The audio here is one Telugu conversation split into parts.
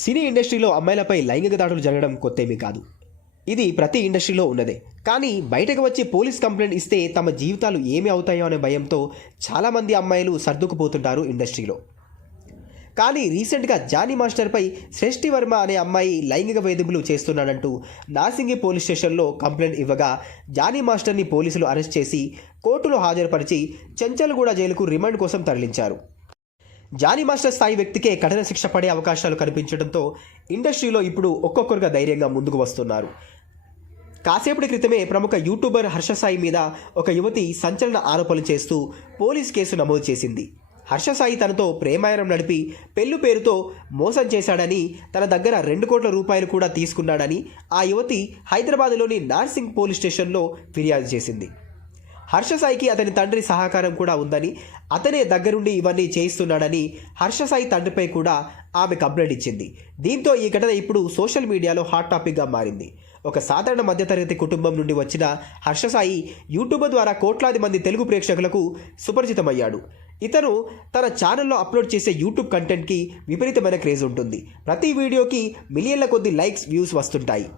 సినీ ఇండస్ట్రీలో అమ్మాయిలపై లైంగిక దాడులు జరగడం కొత్తేమీ కాదు. ఇది ప్రతి ఇండస్ట్రీలో ఉన్నదే. కానీ బయటకు వచ్చి పోలీస్ కంప్లైంట్ ఇస్తే తమ జీవితాలు ఏమి అవుతాయో అనే భయంతో చాలామంది అమ్మాయిలు సర్దుకుపోతుంటారు ఇండస్ట్రీలో. కానీ రీసెంట్గా జానీ మాస్టర్పై శ్రేష్ఠి వర్మ అనే అమ్మాయి లైంగిక వేధింపులు చేస్తున్నాడంటూ నాసింగి పోలీస్ స్టేషన్లో కంప్లైంట్ ఇవ్వగా జానీ మాస్టర్ని పోలీసులు అరెస్ట్ చేసి కోర్టులో హాజరుపరిచి చెంచల్గూడ జైలుకు రిమాండ్ కోసం తరలించారు. జానీ మాస్టర్ స్థాయి వ్యక్తికే కఠిన శిక్ష పడే అవకాశాలు కనిపించడంతో ఇండస్ట్రీలో ఇప్పుడు ఒక్కొక్కరుగా ధైర్యంగా ముందుకు వస్తున్నారు. కాసేపటి క్రితమే ప్రముఖ యూట్యూబర్ హర్ష సాయి మీద ఒక యువతి సంచలన ఆరోపణలు చేస్తూ పోలీస్ కేసు నమోదు చేసింది. హర్ష సాయి తనతో ప్రేమాయణం నడిపి పెళ్లి పేరుతో మోసం చేశాడని, తన దగ్గర 2 కోట్ల రూపాయలు కూడా తీసుకున్నాడని ఆ యువతి హైదరాబాద్లోని నార్సింగ్ పోలీస్ స్టేషన్లో ఫిర్యాదు చేసింది. హర్ష సాయికి అతని తండ్రి సహకారం కూడా ఉందని, అతనే దగ్గరుండి ఇవన్నీ చేయిస్తున్నాడని హర్ష సాయి తండ్రిపై కూడా ఆమె కంప్లైంట్ ఇచ్చింది. దీంతో ఈ ఘటన ఇప్పుడు సోషల్ మీడియాలో హాట్ టాపిక్గా మారింది. ఒక సాధారణ మధ్యతరగతి కుటుంబం నుండి వచ్చిన హర్ష సాయి యూట్యూబ్ ద్వారా కోట్లాది మంది తెలుగు ప్రేక్షకులకు సుపరిచితమయ్యాడు. ఇతను తన ఛానల్లో అప్లోడ్ చేసే యూట్యూబ్ కంటెంట్కి విపరీతమైన క్రేజ్ ఉంటుంది. ప్రతి వీడియోకి మిలియన్ల కొద్ది లైక్స్, వ్యూస్ వస్తుంటాయి.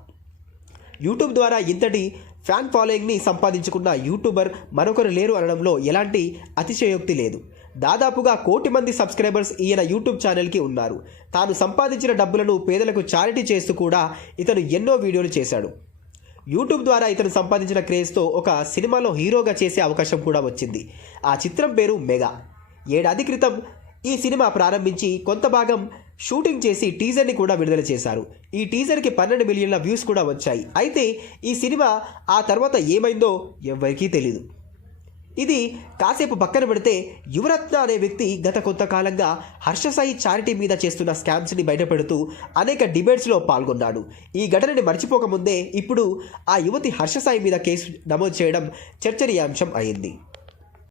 యూట్యూబ్ ద్వారా ఇంతటి ఫ్యాన్ ఫాలోయింగ్ని సంపాదించుకున్న యూట్యూబర్ మరొకరు లేరు అనడంలో ఎలాంటి అతిశయోక్తి లేదు. దాదాపుగా 1 కోటి మంది సబ్స్క్రైబర్స్ ఈయన యూట్యూబ్ ఛానల్కి ఉన్నారు. తాను సంపాదించిన డబ్బులను పేదలకు చారిటీ చేస్తూ కూడా ఇతను ఎన్నో వీడియోలు చేశాడు. యూట్యూబ్ ద్వారా ఇతను సంపాదించిన క్రేజ్తో ఒక సినిమాలో హీరోగా చేసే అవకాశం కూడా వచ్చింది. ఆ చిత్రం పేరు మెగా. 7 ఏడాది క్రితం ఈ సినిమా ప్రారంభించి కొంత భాగం షూటింగ్ చేసి టీజర్ని కూడా విడుదల చేశారు. ఈ టీజర్కి 12 మిలియన్ల వ్యూస్ కూడా వచ్చాయి. అయితే ఈ సినిమా ఆ తర్వాత ఏమైందో ఎవ్వరికీ తెలీదు. ఇది కాసేపు పక్కన పెడితే యువరత్న అనే వ్యక్తి గత కొంతకాలంగా హర్ష సాయి చారిటీ మీద చేస్తున్న స్కామ్స్ని బయటపెడుతూ అనేక డిబేట్స్లో పాల్గొన్నాడు. ఈ ఘటనని మర్చిపోకముందే ఇప్పుడు ఆ యువతి హర్ష సాయి మీద కేసు నమోదు చేయడం చర్చనీయాంశం అయింది.